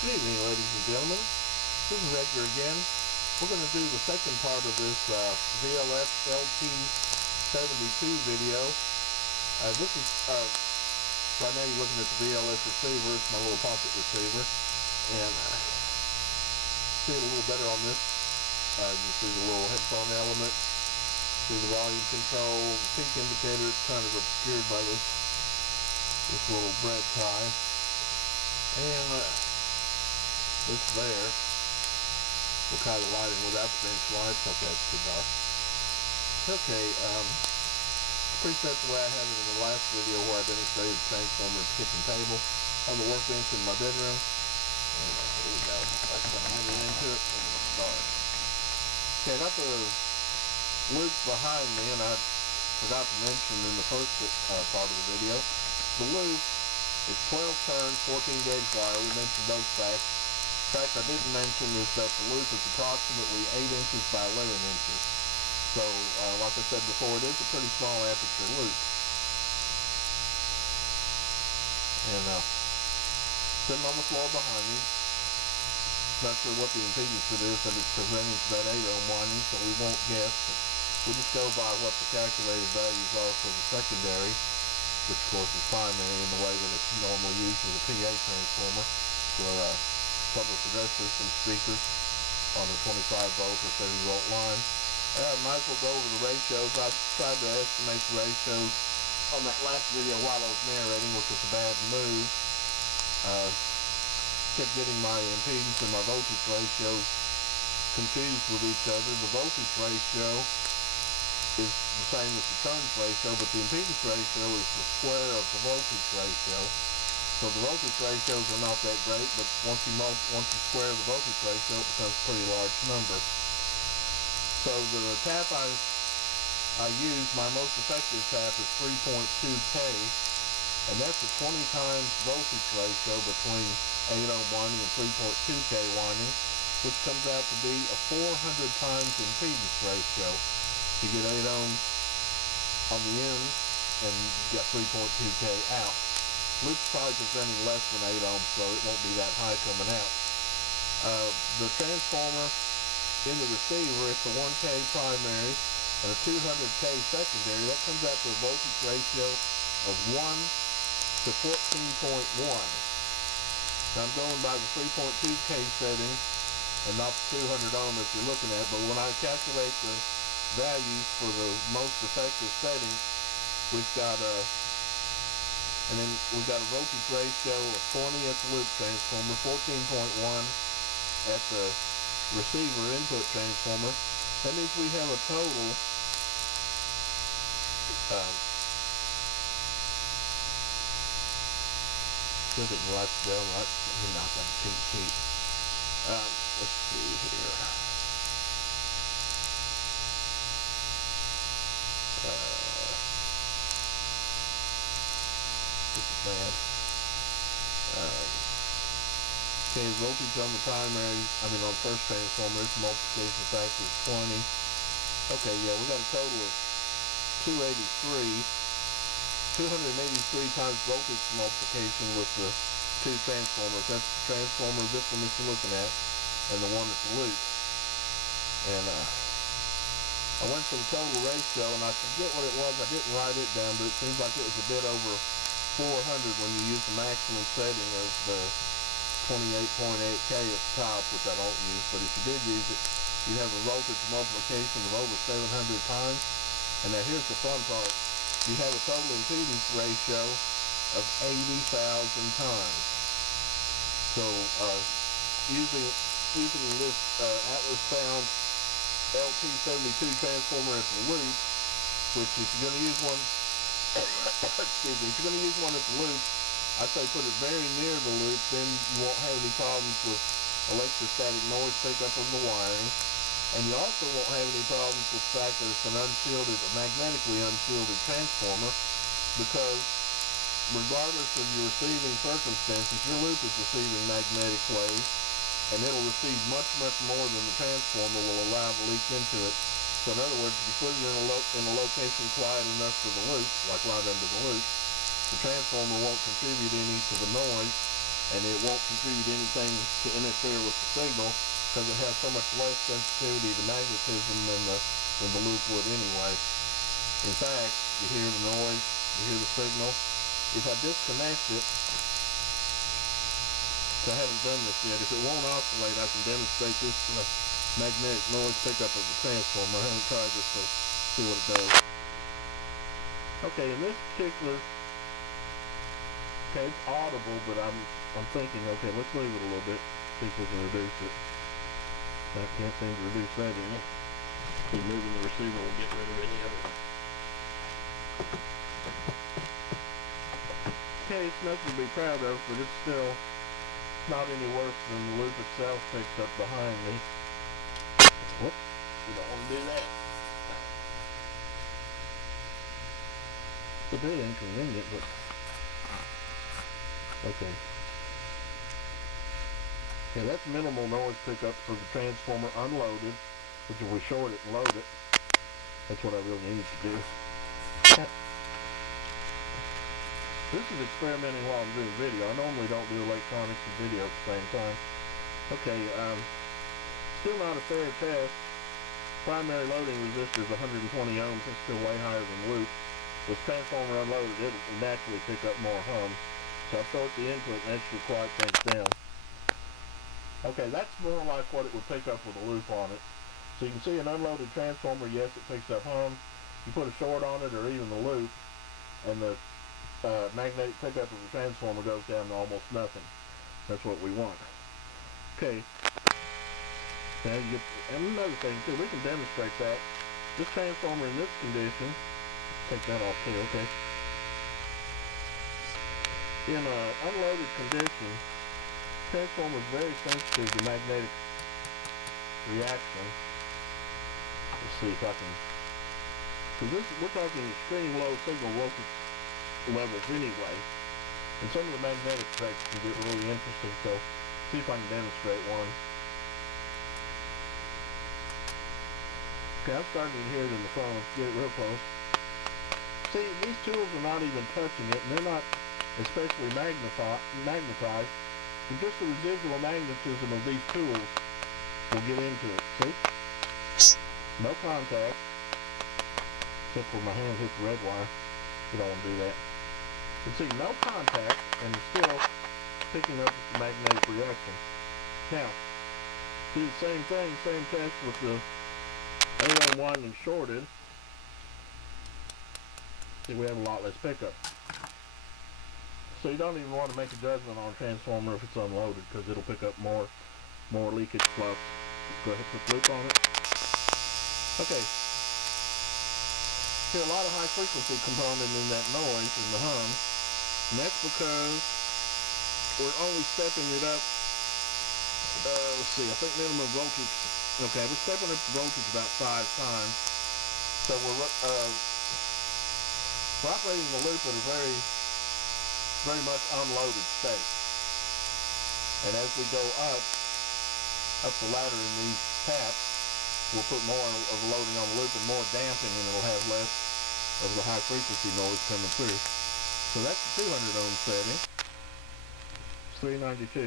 Good evening, ladies and gentlemen. This is Edgar again. We're going to do the second part of this VLF LT-72 video. This is, right now you're looking at the VLF receiver. It's my little pocket receiver. And see it a little better on this. You see the little headphone element. See the volume control, the peak indicator. It's kind of obscured by this little bread tie. And it's there. We'll try the lighting without the bench lights. Okay, it's too dark. Okay, pretty much the way I had it in the last video where I demonstrated the transformer at the kitchen table on the workbench in my bedroom. And here we go. I'm going to enter into it and we'll start. Okay, I got the loops behind me, and I forgot to mention in the first part of the video, the loop is 12 turns, 14 gauge wire. We mentioned those facts. The fact I didn't mention is that the loop is approximately 8 inches by 11 inches. So, like I said before, it is a pretty small aperture loop. And sitting on the floor behind me, not sure what the impedance it is that it's presenting to that 8 ohm winding, so we won't guess. We'll just go by what the calculated values are for the secondary, which of course is primary in the way that it's normally used with a PA transformer for public address system speakers on a 25 volt or 30 volt line. Might as well go over the ratios. I tried to estimate the ratios on that last video while I was narrating, which was a bad move. Kept getting my impedance and my voltage ratios confused with each other. The voltage ratio is the same as the turns ratio, but the impedance ratio is the square of the voltage ratio. So the voltage ratios are not that great, but once you square the voltage ratio, it becomes a pretty large number. So the tap I use, my most effective tap is 3.2K, and that's a 20 times voltage ratio between 8 ohm winding and 3.2K winding, which comes out to be a 400 times impedance ratio. You get 8 ohms on the in, and you get 3.2K out. Loop's probably presenting less than 8 ohms, so it won't be that high coming out. The transformer in the receiver, it's a 1K primary and a 200K secondary. That comes out to a voltage ratio of 1 to 14.1. Now I'm going by the 3.2K setting and not the 200 ohm as you're looking at, but when I calculate the values for the most effective setting, we've got a and then we've got a voltage ratio of 20 at the loop transformer, 14.1 at the receiver input transformer. That means we have a total look at the lights down, right? Let me knock on the cheat sheet. Let's see here. Bad. Okay, voltage on the primary, on the first transformer, its multiplication factor is 20. Okay, yeah, we got a total of 283 times voltage multiplication with the two transformers. That's the transformer, this one that you're looking at, and the one at the loop. And I went for the total ratio, and I forget what it was. I didn't write it down, but it seems like it was a bit over 400 when you use the maximum setting of the 28.8K at the top, which I don't use, but if you did use it, you'd have a voltage multiplication of over 700 times. And now here's the fun part. You have a total impedance ratio of 80,000 times. So using this Atlas Sound LT-72 transformer at the loop, which if you're going to use one excuse me, if you're going to use one at the loop, I'd say put it very near the loop, then you won't have any problems with electrostatic noise pickup of the wiring. And you also won't have any problems with the fact that it's an unshielded, magnetically unshielded transformer, because regardless of your receiving circumstances, your loop is receiving magnetic waves, and it'll receive much, much more than the transformer will allow to leak into it. So in other words, if you put it in a location quiet enough for the loop, like right under the loop, the transformer won't contribute any to the noise, and it won't contribute anything to interfere with the signal because it has so much less sensitivity to magnetism than the loop would anyway. In fact, you hear the noise, you hear the signal. If I disconnect it, so I haven't done this yet, if it won't oscillate, I can demonstrate this magnetic noise pickup of the transformer. I haven't tried this, so see what it does. Okay, in this particular case, it's audible, but I'm thinking, okay, let's leave it a little bit, see if we can reduce it. I can't seem to reduce that any. Keep moving the receiver will get rid of any of it. Okay, it's nothing to be proud of, but it's still not any worse than the loop itself picks up behind me. Whoops, we don't want to do that. It's a bit inconvenient, but okay. Yeah, that's minimal noise pickup for the transformer unloaded, which if we short it and load it, that's what I really need to do. This is experimenting while I'm doing video. I normally don't do electronics and video at the same time. Okay, still not a fair test. Primary loading resistor is 120 ohms. It's still way higher than loop. With transformer unloaded, it will naturally pick up more hum. So I start the input and that should quiet things down. Okay, that's more like what it would pick up with a loop on it. So you can see an unloaded transformer, yes, it picks up hum. You put a short on it or even the loop, and the magnetic pickup of the transformer goes down to almost nothing. That's what we want. Okay. Now and another thing too, we can demonstrate that. This transformer in this condition, take that off too, okay. In an unloaded condition, transformer is very sensitive to magnetic reaction. Let's see if I can. Because we're talking extreme low signal voltage levels anyway, and some of the magnetic effects can get really interesting, so see if I can demonstrate one. Okay, I'm starting to hear it in the phone. Let's get it real close. See, these tools are not even touching it, and they're not especially magnetized, and just the residual magnetism of these tools will get into it. See? No contact, except for my hand hit the red wire. You don't want to do that. You can see no contact, and it's still picking up the magnetic reaction. Now, do the same thing, same test with the A01 and shorted. See, we have a lot less pickup. So you don't even want to make a judgment on a transformer if it's unloaded, because it'll pick up more leakage flux. Go ahead and put the loop on it. Okay. See, a lot of high frequency component in that noise and the hum, and that's because we're only stepping it up. Let's see, I think minimum voltage. Okay, we're stepping up the voltage about 5 times. So we're operating the loop at a very much unloaded state. And as we go up the ladder in these taps, we'll put more of the loading on the loop and more damping, and it'll have less of the high frequency noise coming through. So that's the 200 ohm setting. It's 392.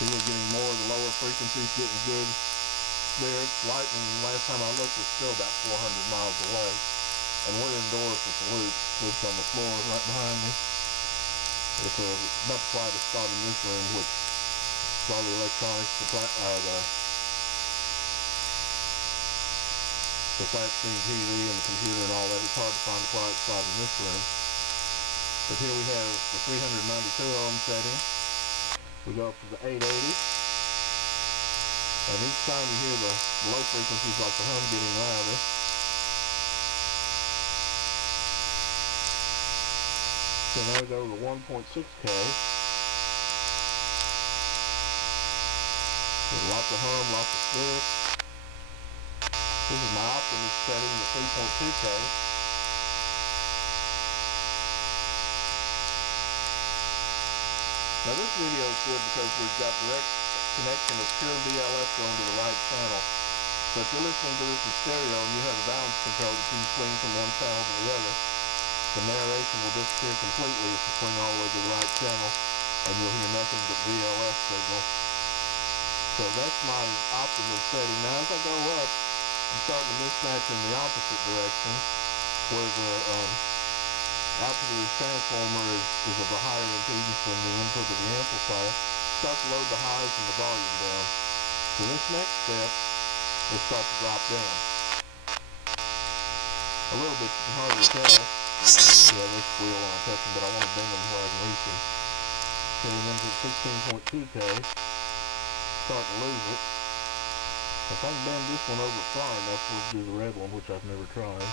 See, we're getting more of the lower frequencies, getting good there. Lightning, last time I looked, was still about 400 miles away. And we're indoors with the loop. Loop's on the floor right behind me. It's not quite a spot in this room, which all the electronics, the flat screen TV and the computer and all that, it's hard to find a quiet spot in this room. But here we have the 392 ohm setting. We go up to the 880. And each time you hear the low frequencies like the hum getting louder. So now we go to the 1.6K. There's lots of hum, lots of split. This is my optimum setting, the 3.2K. Now this video is good because we've got direct connection of pure VLF going to the right channel. So if you're listening to this in stereo and you have a balance control that you swing from one channel to the other, the narration will disappear completely if you swing all the way to the right channel. and you'll hear nothing but VLF signal. So that's my optimum setting. Now as I go up, I'm starting to mismatch in the opposite direction, where the output of this transformer is of a higher impedance than the input of the amplifier. Start to load the highs and the volume down. So this next step will start to drop down. A little bit, you can hardly tell. Yeah, this wheel when I touch them, but I want to bend them where I can reach them. Okay, and then to 16.2K, start to lose it. If I can bend this one over far enough, we'll do the red one, which I've never tried.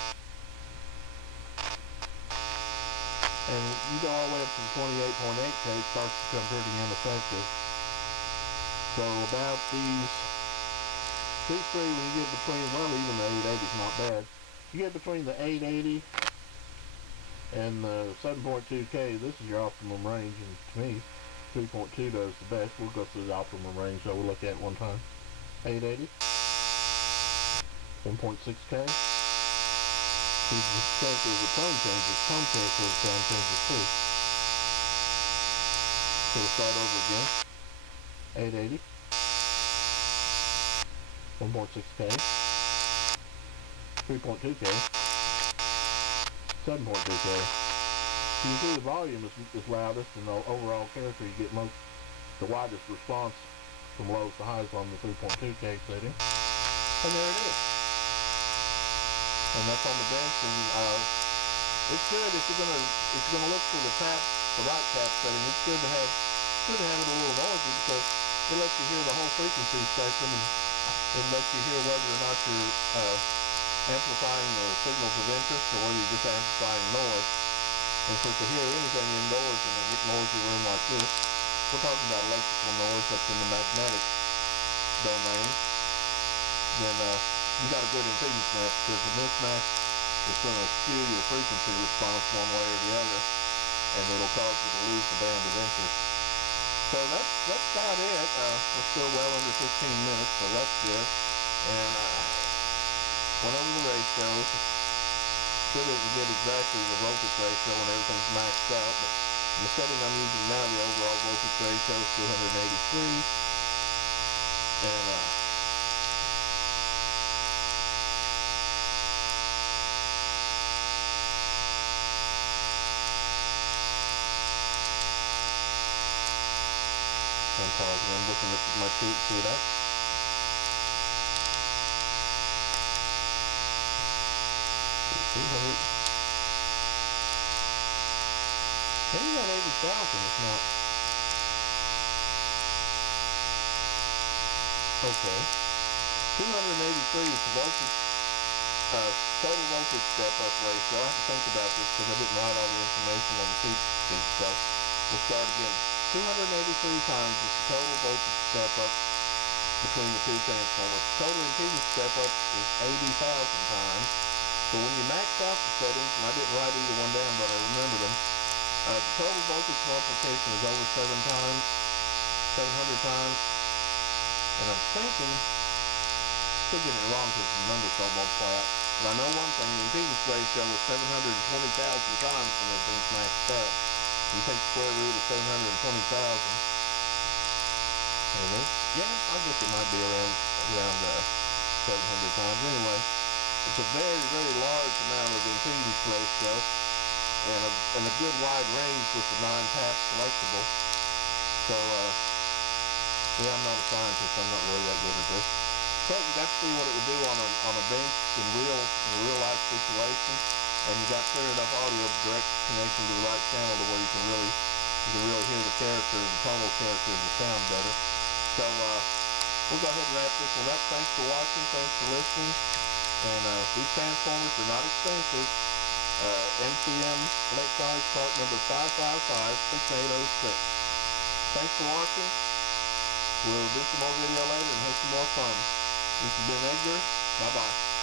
And you go all the way up to 28.8K, it starts to become pretty ineffective. So about these three, when you get between, well, even the 880 is not bad. You get between the 880 and the 7.2K, this is your optimum range, and to me, 3.2 does the best. We'll go through the optimum range, so we'll look at it one time. 880, 1.6K. See, the character of the tone changes, tone character of the sound changes too. So we'll start over again. 880, 1.6K, 3.2K, 7.2K. You can see the volume is loudest, and the overall character you get the widest response from lows to highs on the 3.2K setting. And there it is. And that's on the bench, and it's good if you're gonna look for the right tap setting. It's good to have it a little noisy, because it lets you hear the whole frequency spectrum, and it lets you hear whether or not you're amplifying the signals of interest or whether you're just amplifying noise. And so to hear anything indoors in a noisy room like this, we're talking about electrical noise that's in the magnetic domain, then you got a good impedance match, because the mismatch is going to skew your frequency response one way or the other, and it'll cause you to lose the band of interest. So that's about it. We're still well under 15 minutes, so that's good. And went over the ratios. Sure didn't get exactly the voltage ratio when everything's maxed out, but the setting I'm using now, the overall voltage ratio is 283. And I'm pausing. I'm looking at my cheat sheet up. Maybe that 80,000 is not. Okay. 283 is the voltage, total voltage step-up ratio. I have to think about this because I didn't write all the information on the cheat sheet, so we'll start again. 283 times is the total voltage step-up between the two transformers. Total impedance step-up is 80,000 times. So when you max out the settings, and I didn't write either one down, but I remember them, the total voltage multiplication is over 700 times, and I'm thinking, still getting it wrong because the numbers don't multiply out, but I know one thing, the impedance ratio is 720,000 times when everything's maxed out. You take the square root of 720,000, yeah, I guess it might be around 700 times. Anyway, it's a very, very large amount of impedance ratio, and a good wide range with the 9 taps selectable. So, yeah, I'm not a scientist. I'm not really that good at this. But you got to see what it would do on a bench in a real life situation, and you got clear enough audio direct connection to the right channel to where you can really hear the character, the tonal character of the sound better. So, we'll go ahead and wrap this one up. Thanks for watching. Thanks for listening. And these transformers are not expensive. NCM Electronics part number 5556806. Thanks for watching. We'll do some more video later and have some more fun. This has been Edgar. Bye-bye.